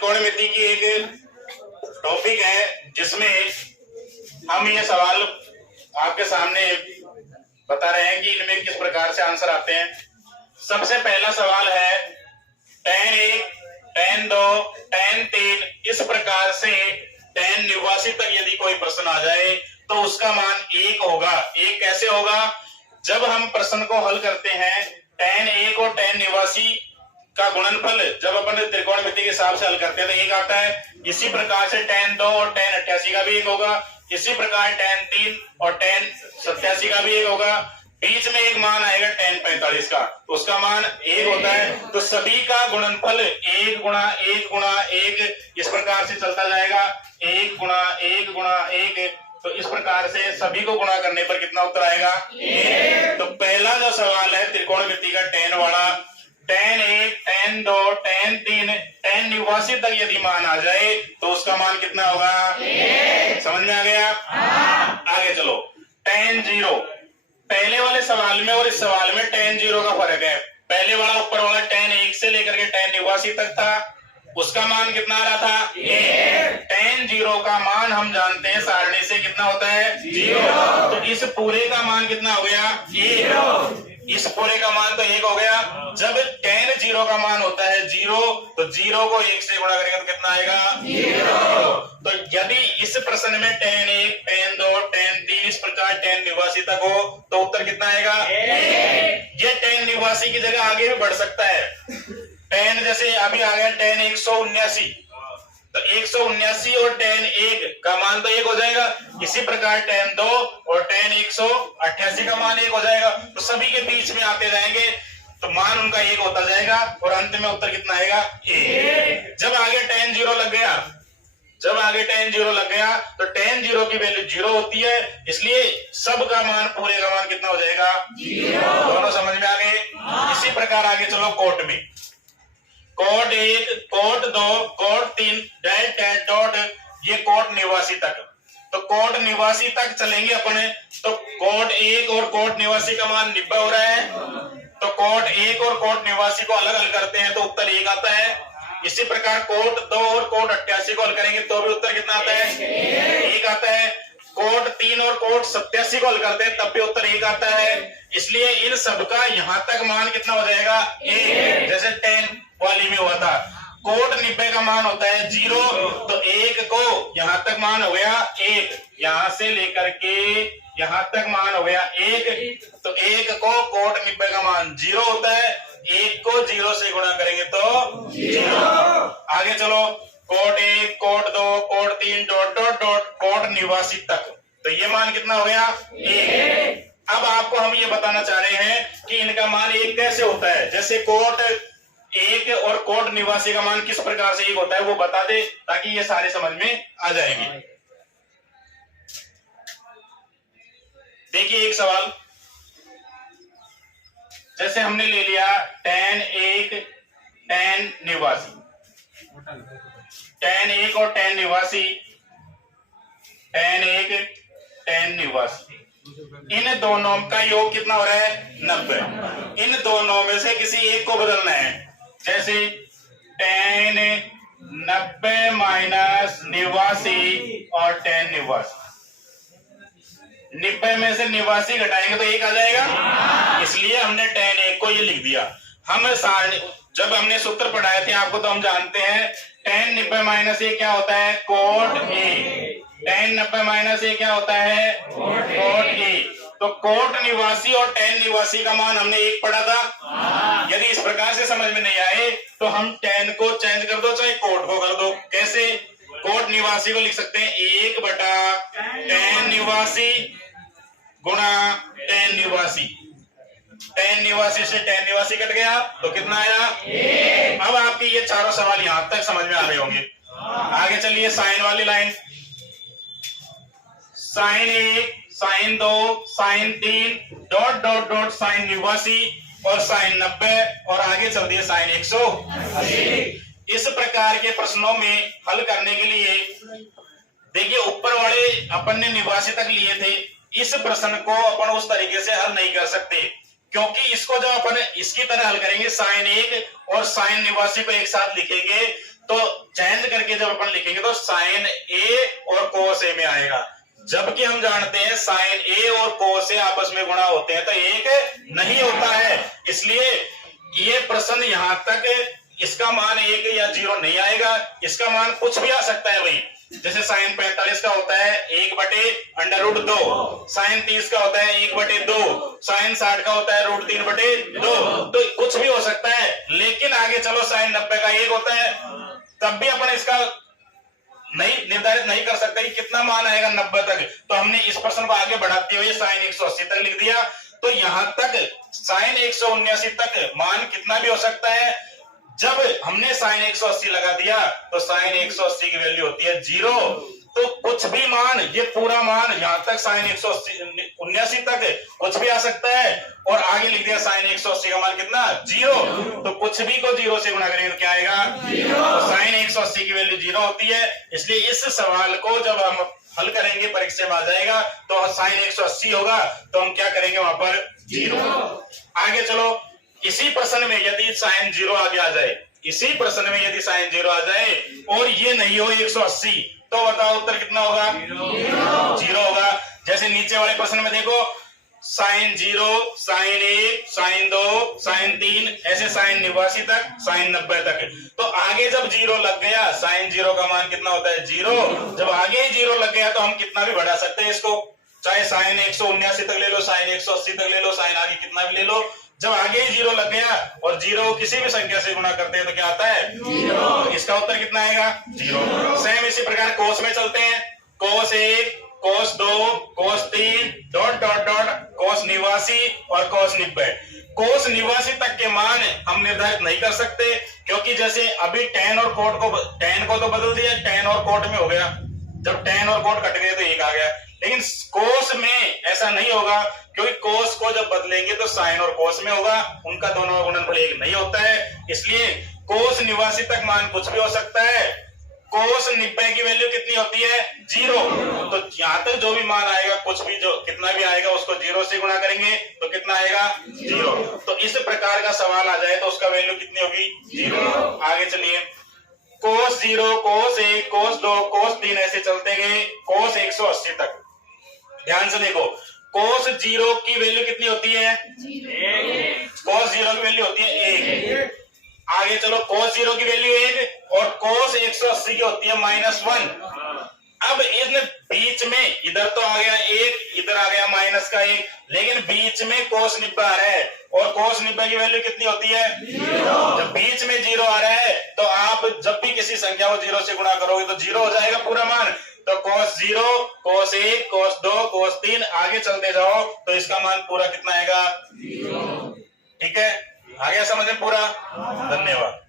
त्रिकोणमिति की एक टॉपिक है जिसमें हम ये सवाल आपके सामने बता रहे हैं कि इनमें किस प्रकार से आंसर आते हैं। सबसे पहला सवाल है tan 1, tan 2, tan 3 इस प्रकार से tan 89 तक यदि कोई प्रश्न आ जाए तो उसका मान 1 होगा। 1 कैसे होगा? जब हम प्रश्न को हल करते हैं tan 1 और tan 89 का गुणनफल जब अपन त्रिकोणमिति के हिसाब से हल करते हैं तो 1 आता है। इसी प्रकार से tan 2 और tan 88 का भी 1 होगा। इसी प्रकार tan 3 और tan 87 का भी 1 होगा। बीच में एक मान आएगा tan 45 का, तो उसका मान 1 होता है। तो सभी का गुणनफल 1 गुणा 1 गुणा 1 इस प्रकार से चलता जाएगा। 1 गुणा 1 गुणा 1, तो इस प्रकार से सभी को गुणा करने पर कितना उत्तर आएगा? 1। तो पहला जो सवाल है त्रिकोणमिति का tan वाला, tan 1, tan 2, tan 3, tan 89 तक यदि मान आ जाए तो उसका मान कितना होगा? 1। समझ में आ गया? आगे चलो। tan 0, पहले वाले सवाल में और इस सवाल में tan 0 का फर्क है। पहले वाला ऊपर वाला tan 1 से लेकर के tan 89 तक था, उसका मान कितना आ रहा था? 1। tan 0 का मान हम जानते हैं सारणी से कितना होता है? 0। तो इस पूरे का मान कितना हो गया? 1। इस पूरे का मान तो 1 हो गया। जब tan 0 का मान होता है 0, तो 0 को 1 से गुणा करेंगे तो कितना आएगा? 0। तो यदि इस प्रश्न में tan 1, tan 2, tan 3 इस प्रकार tan 89 तक हो तो उत्तर कितना आएगा? 1। ये tan 89 की जगह आगे भी बढ़ सकता है। tan जैसे अभी आ गया tan 179, तो 179 और tan 1 का मान तो 1 हो जाएगा। इसी प्रकार tan 2 और tan 188 का मान 1 हो जाएगा। तो सभी के बीच में आते जाएंगे तो मान उनका 1 होता जाएगा और अंत में उत्तर कितना आएगा? 1। जब आगे tan 0 लग गया, तो tan 0 की वैल्यू 0 होती है, इसलिए सब का मान पूरे का मान कितना हो जाएगा? 0। दोनों समझ में आ गए? इसी प्रकार आगे चलो कोट में। Cot 1, cot 2, cot 3 dot dot डॉट, ये कोट 89 तक। तो कोट 89 तक चलेंगे अपने। तो कोट 1 और कोट 89 का मान 90 हो रहा है, तो कोट 1 और कोट 89 को अलग अलग करते हैं तो उत्तर 1 आता है। इसी प्रकार कोट 2 और कोट 88 को हल करेंगे तो भी उत्तर कितना आता है? 1 आता है। कोट 3 और कोट 87 को हल करते हैं तब भी उत्तर 1 आता है। इसलिए इन सबका यहां तक मान कितना हो जाएगा? 1। जैसे tan वाली में हुआ था, कोट 90 का मान होता है 0, तो 1 को यहां तक मान हो गया 1, यहां से लेकर के यहां तक मान हो गया 1, तो 1 को कोट 90 का मान 0 होता है। 1 को 0 से गुणा करेंगे तो 0। आगे चलो। Cot 1, cot 2, cot 3 dot dot cot कोट 89 तक, तो ये मान कितना हो गया? 1। अब आपको हम ये बताना चाह रहे हैं कि इनका मान 1 कैसे होता है। जैसे कोट 1 और कोट 89 का मान किस प्रकार से 1 होता है वो बता दे, ताकि ये सारे समझ में आ जाएंगे। देखिए एक सवाल, जैसे हमने ले लिया tan 1, tan 89, tan 1 और tan 89, tan 1, tan 89, इन दोनों का योग कितना हो रहा है? 90। इन दोनों में से किसी एक को बदलना है। जैसे tan 90 माइनस 89 और tan 89, 90 में से 89 घटाएंगे तो 1 आ जाएगा। इसलिए हमने tan 1 को ये लिख दिया। हम जब हमने सूत्र पढ़ाए थे आपको तो हम जानते हैं tan 90 माइनस 1 क्या होता है? Coat A। tan 90 माइनस 1 क्या होता है? Coat A। तो कोट 89 और tan 89 का मान हमने 1 पढ़ा था। यदि इस प्रकार से समझ में नहीं आए तो हम tan को चेंज कर दो, चाहे कोट को कर दो। कैसे? कोट 89 को लिख सकते हैं 1 बटा tan 89 गुणा tan 89। tan 89 से tan 89 कट गया तो कितना आया? 1। अब आपके ये चारों सवाल यहां तक समझ में आ रहे होंगे। आगे चलिए साइन वाली line. Sine 1, sine 2, sine 3 dot dot dot sine 89 और साइन 90 और आगे चल दिए साइन 180। इस प्रकार के प्रश्नों में हल करने के लिए देखिए ऊपर वाले अपन ने 89 तक लिए थे, इस प्रश्न को अपन उस तरीके से हल नहीं कर सकते, क्योंकि इसको जब अपन इसकी तरह हल करेंगे साइन 1 और साइन 89 को एक साथ लिखेंगे तो चैन करके जब अपन लिखेंगे तो साइन ए और कोस ए में आएगा, जबकि हम जानते हैं साइन ए और कोस ए आपस में गुणा होते हैं तो एक नहीं होता है। इसलिए ये प्रश्न यहां तक इसका मान 1 या 0 नहीं आएगा, इसका मान कुछ भी आ सकता है भाई। जैसे साइन 45 का होता है 1/√2, साइन 30 का होता है 1/2, साइन 60 का होता है √3/2, तो कुछ भी हो सकता है। लेकिन आगे चलो साइन 90 का 1 होता है, तब भी अपन इसका नहीं निर्धारित नहीं कर सकते कि कितना मान आएगा 90 तक। तो हमने इस प्रश्न को आगे बढ़ाते हुए साइन 180 तक लिख दिया। तो यहां तक साइन 179 तक मान कितना भी हो सकता है। जब हमने साइन 180 लगा दिया तो साइन 180 की वैल्यू होती है 0। तो कुछ भी मान, ये पूरा मान यहां तक साइन 179 तक कुछ भी आ सकता है, और आगे लिख दिया साइन 180 का मान कितना 0। तो कुछ भी को 0 से गुणा करेंगे तो क्या आएगा 0। तो साइन 180 की वैल्यू 0 होती है। इसलिए इस सवाल को जब हम हल करेंगे परीक्षा में आ जाएगा तो साइन 180 होगा, तो हम क्या करेंगे वहां पर 0। आगे चलो, इसी प्रश्न में यदि साइन 0 आगे आ जाए, इसी प्रश्न में यदि साइन 0 आ जाए और ये नहीं हो 180, तो बताओ उत्तर कितना होगा 0 होगा। जैसे नीचे वाले प्रश्न में देखो, साइन 0, साइन 1, साइन 2, साइन 3, ऐसे साइन 89 तक, साइन 90 तक। तो आगे जब 0 लग गया, साइन 0 का मान कितना होता है 0। जब आगे 0 लग गया तो हम कितना भी बढ़ा सकते हैं इसको, चाहे साइन 179 तक ले लो, साइन 180 तक ले लो, साइन आगे कितना भी ले लो। जब आगे 0 लग गया और 0 किसी भी संख्या से गुणा करते हैं तो क्या आता है 0। तो इसका उत्तर कितना आएगा 0। सेम इसी प्रकार कोस में चलते हैं, कोस 1, कोस 2, कोस 3, डॉट डॉट डॉट, कोस 89 और कोस 90। कोस 89 तक के मान हम निर्धारित नहीं कर सकते, क्योंकि जैसे अभी tan और को तो बदल दिया, tan और कोट में हो गया, जब tan और कोट कट गए तो 1 आ गया। लेकिन कोस में ऐसा नहीं होगा, क्योंकि कोस को जब बदलेंगे तो साइन और कोस में होगा, उनका दोनों का गुणनफल 1 नहीं होता है। इसलिए कोस 89 तक मान कुछ भी हो सकता है। कोस 90 की वैल्यू कितनी होती है 0। तो यहां तक जो भी मान आएगा, कुछ भी जो कितना भी आएगा उसको 0 से गुणा करेंगे तो कितना आएगा 0। तो इस प्रकार का सवाल आ जाए तो उसका वैल्यू कितनी होगी 0। आगे चलिए, कोस 0, कोस 1, कोस 2, कोस 3 ऐसे चलते गए कोस 180 तक। ध्यान से देखो, कोस 0 की वैल्यू कितनी होती है 1। कोस 0 की वैल्यू होती है 1। आगे चलो, कोस 0 की वैल्यू 1 और कोस 180 की होती है -1। अब इन बीच में इधर तो आ गया 1, इधर आ गया -1, लेकिन बीच में कोस 90 आ रहा है, और कोस 90 की वैल्यू कितनी होती है 0। जब बीच में 0 आ रहा है तो आप जब भी किसी संख्या को 0 से गुणा करोगे तो 0 हो जाएगा पूरा मान। तो कोस 0, कोस 1, कोस 2, कोस 3 आगे चलते जाओ तो इसका मान पूरा कितना आएगा 0। ठीक है, आ गया समझ में पूरा। धन्यवाद।